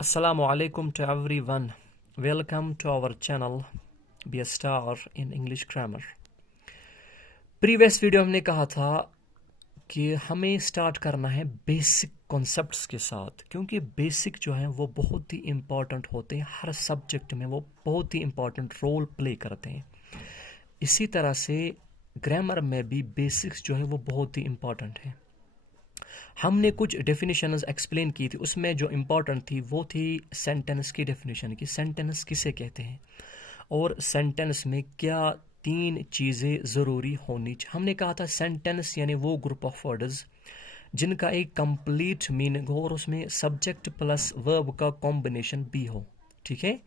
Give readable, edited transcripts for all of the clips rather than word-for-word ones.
Assalamu alaikum to everyone. Welcome to our channel Be a Star in English Grammar. Previous video हमने कहा था कि हमें start करना है बेसिक कॉन्सेप्ट्स के साथ, क्योंकि बेसिक जो है वो बहुत ही इम्पॉर्टेंट होते हैं। हर सब्जेक्ट में वो बहुत ही इम्पॉर्टेंट रोल प्ले करते हैं। इसी तरह से ग्रामर में भी बेसिक्स जो है वो बहुत ही इम्पॉर्टेंट है। हमने कुछ डेफिनेशंस एक्सप्लेन की थी, उसमें जो इम्पोर्टेंट थी वो थी सेंटेंस की डेफिनेशन की। सेंटेंस किसे कहते हैं और सेंटेंस में क्या तीन चीज़ें ज़रूरी होनी चाहिए। हमने कहा था सेंटेंस यानी वो ग्रुप ऑफ वर्ड्स जिनका एक कंप्लीट मीनिंग हो और उसमें सब्जेक्ट प्लस वर्ब का कॉम्बिनेशन भी हो। ठीक है,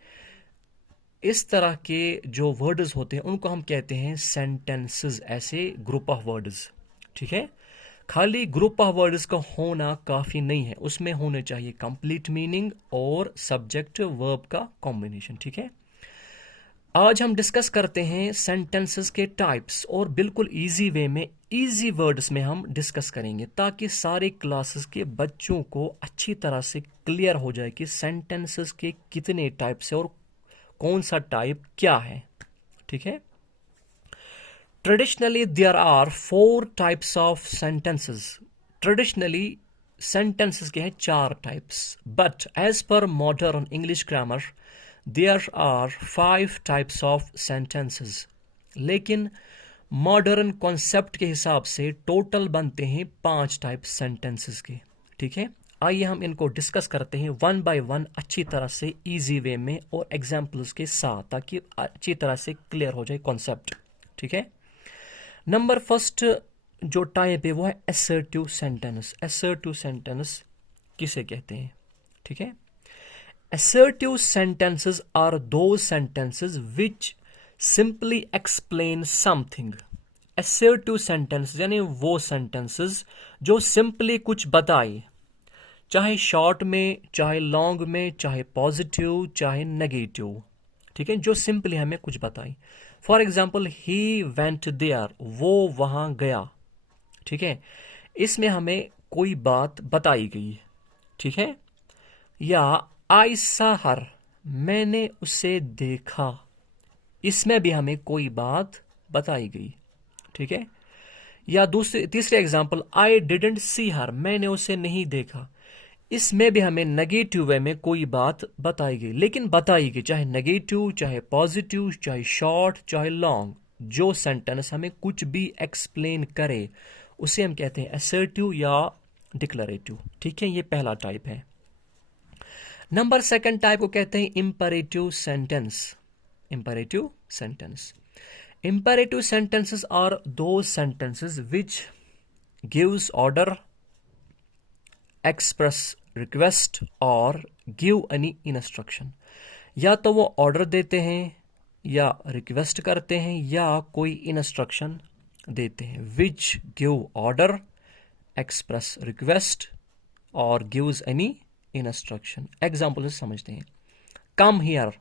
इस तरह के जो वर्ड्स होते हैं उनको हम कहते हैं सेंटेंसेस, ऐसे ग्रुप ऑफ वर्ड्स। ठीक है, खाली ग्रुप ऑफ वर्ड्स का होना काफ़ी नहीं है, उसमें होने चाहिए कंप्लीट मीनिंग और सब्जेक्ट वर्ब का कॉम्बिनेशन। ठीक है, आज हम डिस्कस करते हैं सेंटेंसेस के टाइप्स और बिल्कुल इजी वे में, इजी वर्ड्स में हम डिस्कस करेंगे ताकि सारे क्लासेस के बच्चों को अच्छी तरह से क्लियर हो जाए कि सेंटेंसेस के कितने टाइप्स है और कौन सा टाइप क्या है। ठीक है, Traditionally, there are 4 types of sentences. Traditionally, sentences के हैं 4 types. But as per modern English grammar, there are 5 types of sentences. लेकिन मॉडर्न कॉन्सेप्ट के हिसाब से टोटल बनते हैं 5 टाइप सेंटेंसेस के। ठीक है, आइए हम इनको डिस्कस करते हैं वन बाय वन अच्छी तरह से, इजी वे में और एग्जाम्पल्स के साथ, ताकि अच्छी तरह से क्लियर हो जाए कॉन्सेप्ट। ठीक है, नंबर फर्स्ट जो टाइप है वो है असर्टिव सेंटेंस। असर्टिव सेंटेंस किसे कहते हैं? ठीक है, assertive sentences are those sentences which simply explain something. Assertive sentence यानी वो सेंटेंसेस जो सिंपली कुछ बताए, चाहे शॉर्ट में, चाहे लॉन्ग में, चाहे पॉजिटिव, चाहे नेगेटिव। ठीक है, जो सिंपली हमें कुछ बताए। For example, he went there, वो वहां गया। ठीक है, इसमें हमें कोई बात बताई गई। ठीक है, या आई सा हर, मैंने उसे देखा, इसमें भी हमें कोई बात बताई गई। ठीक है, या तीसरे एग्जाम्पल, आई डिडंट सी हर, मैंने उसे नहीं देखा, इसमें भी हमें नेगेटिव वे में कोई बात बताई गई, लेकिन बताई गई चाहे नेगेटिव, चाहे पॉजिटिव, चाहे शॉर्ट, चाहे लॉन्ग। जो सेंटेंस हमें कुछ भी एक्सप्लेन करे उसे हम कहते हैं असर्टिव या डिक्लेरेटिव। ठीक है, ये पहला टाइप है। नंबर सेकंड टाइप को कहते हैं imperative sentence. Imperative sentence, imperative sentences are those sentences which gives order, express request और गिव एनी इंस्ट्रक्शन। या तो वो ऑर्डर देते हैं या रिक्वेस्ट करते हैं या कोई इंस्ट्रक्शन देते हैं। Which give order, express request और गिव्स एनी इंस्ट्रक्शन। एग्जाम्पल से समझते हैं। कम हियर,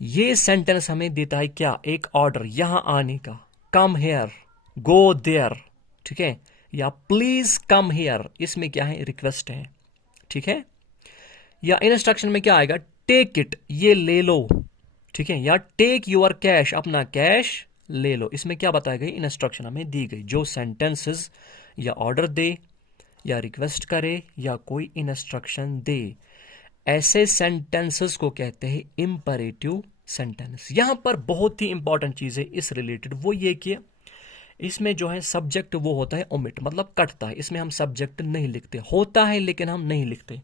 ये सेंटेंस हमें देता है क्या? एक ऑर्डर, यहां आने का। Come here, go there. ठीक है, या प्लीज कम हियर, इसमें क्या है? रिक्वेस्ट है। ठीक है, या इंस्ट्रक्शन में क्या आएगा? टेक इट, ये ले लो। ठीक है, या टेक योर कैश, अपना कैश ले लो। इसमें क्या बताई गई? इंस्ट्रक्शन हमें दी गई। जो सेंटेंसेस या ऑर्डर दे या रिक्वेस्ट करे या कोई इंस्ट्रक्शन दे, ऐसे सेंटेंसेस को कहते हैं इंपरेटिव सेंटेंस। यहां पर बहुत ही इंपॉर्टेंट चीज है इस रिलेटेड, वो ये कि इसमें जो है सब्जेक्ट वो होता है ओमिट, मतलब कटता है। इसमें हम सब्जेक्ट नहीं लिखते, होता है लेकिन हम नहीं लिखते।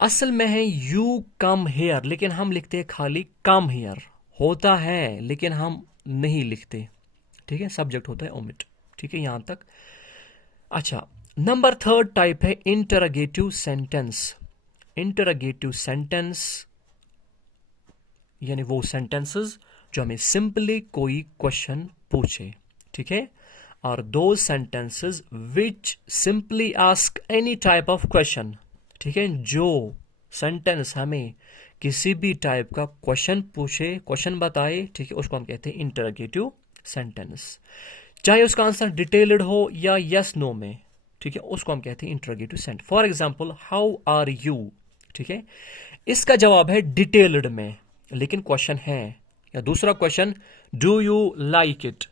असल में है यू कम हेयर, लेकिन हम लिखते हैं खाली कम हेयर। होता है लेकिन हम नहीं लिखते। ठीक है, सब्जेक्ट होता है ओमिट। ठीक है, यहां तक। अच्छा, नंबर थर्ड टाइप है इंटरोगेटिव सेंटेंस। इंटरोगेटिव सेंटेंस यानी वो सेंटेंसेस जो हमें सिंपली कोई क्वेश्चन पूछे। ठीक है, और दो sentences which simply ask any type of question. ठीक है, जो सेंटेंस हमें किसी भी टाइप का क्वेश्चन पूछे, क्वेश्चन बताए, ठीक है, उसको हम कहते हैं इंटरोगेटिव सेंटेंस। चाहे उसका आंसर डिटेल्ड हो या यस नो में, ठीक है, उसको हम कहते हैं interrogative sentence. For example, how are you, ठीक है, इसका जवाब है डिटेल्ड में। लेकिन क्वेश्चन है, या दूसरा question, do you like it,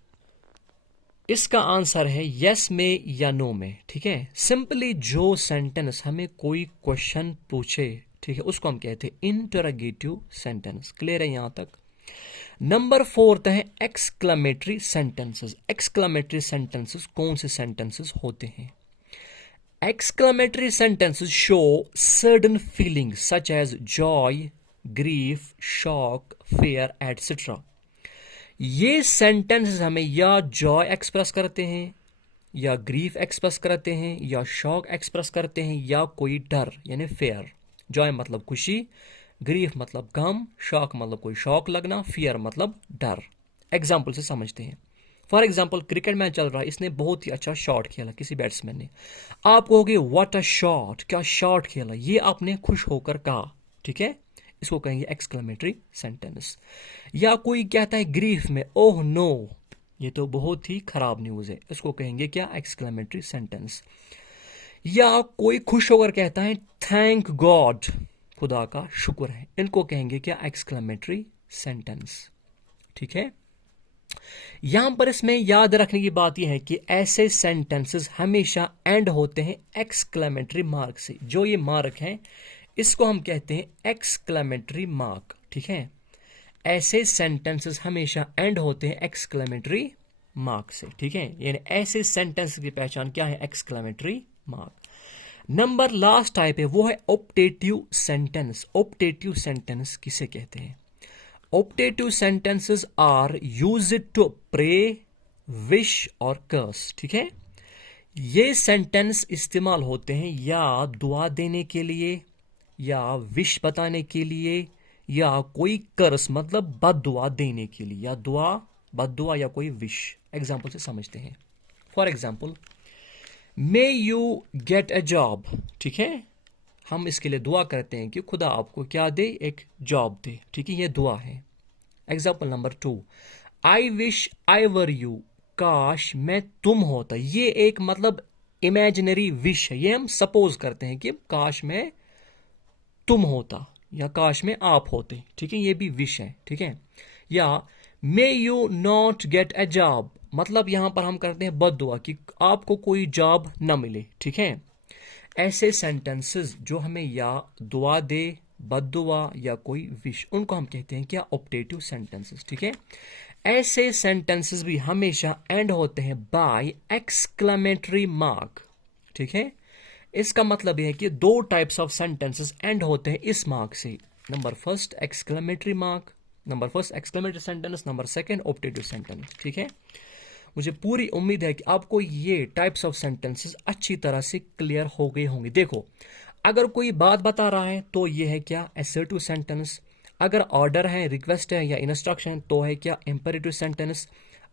इसका आंसर है यस में या नो में। ठीक है, सिंपली जो सेंटेंस हमें कोई क्वेश्चन पूछे, ठीक है, उसको हम कहते हैं इंटरोगेटिव सेंटेंस। क्लियर है यहां तक? नंबर 4 है एक्सक्लेमेटरी सेंटेंसेस। एक्सक्लेमेटरी सेंटेंसेस कौन से सेंटेंसेस होते हैं? Exclamatory sentences show certain feelings such as joy, grief, shock, fear, etc. ये सेंटेंसेस हमें या जॉय एक्सप्रेस करते हैं, या ग्रीफ एक्सप्रेस करते हैं, या शॉक एक्सप्रेस करते हैं, या कोई डर यानी फेयर। जॉय मतलब खुशी, ग्रीफ मतलब गम, शॉक मतलब कोई शॉक लगना, फियर मतलब डर। एग्जाम्पल से समझते हैं। फॉर एग्जाम्पल, क्रिकेट मैच चल रहा है, इसने बहुत ही अच्छा शॉट खेला किसी बैट्समैन ने, आप कहोगे व्हाट अ शॉट, क्या शॉट खेला, ये आपने खुश होकर कहा। ठीक है, इसको कहेंगे एक्सक्लेमेटरी सेंटेंस। या कोई कहता है ग्रीफ में, ओह नो, ये तो बहुत ही खराब न्यूज है, इसको कहेंगे क्या? Exclamatory sentence. या कोई खुश होकर कहता है थैंक गॉड, खुदा का शुक्र है, इनको कहेंगे क्या? Exclamatory sentence. ठीक है, यहां पर इसमें याद रखने की बात यह है कि ऐसे सेंटेंसेस हमेशा एंड होते हैं एक्सक्लेमेटरी मार्क से। जो ये मार्क है इसको हम कहते हैं एक्सक्लेमेटरी मार्क। ठीक है, ऐसे सेंटेंसेस हमेशा एंड होते हैं एक्सक्लेमेटरी मार्क से। ठीक है, यानी ऐसे सेंटेंस की पहचान क्या है? Exclamatory mark. Number last type है वो है ऑप्टेटिव सेंटेंस। ऑप्टेटिव सेंटेंस किसे कहते हैं? Optative sentences are used to pray, wish और curse। ठीक है, ये सेंटेंस इस्तेमाल होते हैं या दुआ देने के लिए, या विश बताने के लिए, या कोई कर्स मतलब बद दुआ देने के लिए, या दुआ, बद दुआ, या कोई विश। एग्जाम्पल से समझते हैं। For example, may you get a job. ठीक है, हम इसके लिए दुआ करते हैं कि खुदा आपको क्या दे? एक जॉब दे। ठीक है, ये दुआ है। Example number 2, I wish I were you, काश मैं तुम होता। ये एक मतलब इमेजिनरी विश है, ये हम सपोज करते हैं कि काश मैं तुम होता, या काश में आप होते। ठीक है, ये भी विश है। ठीक है, या may you not get a job, मतलब यहां पर हम करते हैं बद दुआ कि आपको कोई जॉब ना मिले। ठीक है, ऐसे सेंटेंसेस जो हमें या दुआ दे, बद दुआ, या कोई विश, उनको हम कहते हैं क्या? Optative sentences. ठीक है, ऐसे सेंटेंसेस भी हमेशा एंड होते हैं बाय एक्सक्लेमेटरी मार्क। ठीक है, इसका मतलब यह है कि दो टाइप्स ऑफ सेंटेंसेस एंड होते हैं इस मार्क से। Number first exclamatory mark, number first exclamatory sentence, number second optative sentence. ठीक है, मुझे पूरी उम्मीद है कि आपको ये टाइप्स ऑफ सेंटेंसेस अच्छी तरह से क्लियर हो गए होंगे। देखो, अगर कोई बात बता रहा है तो ये है क्या? Assertive sentence. अगर ऑर्डर है, रिक्वेस्ट है, या इंस्ट्रक्शन है तो है क्या? Imperative sentence.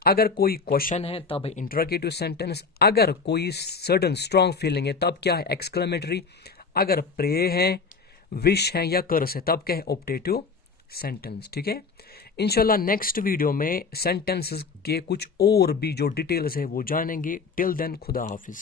अगर कोई क्वेश्चन है तब है इंटरोगेटिव सेंटेंस। अगर कोई सडन स्ट्रॉन्ग फीलिंग है तब क्या है? एक्सक्लेमेटरी। अगर प्रे है, विश है, या कर्स है तब क्या है? Optative sentence. ठीक है, इंशाल्लाह नेक्स्ट वीडियो में सेंटेंसेस के कुछ और भी जो डिटेल्स है वो जानेंगे। टिल देन खुदा हाफिज।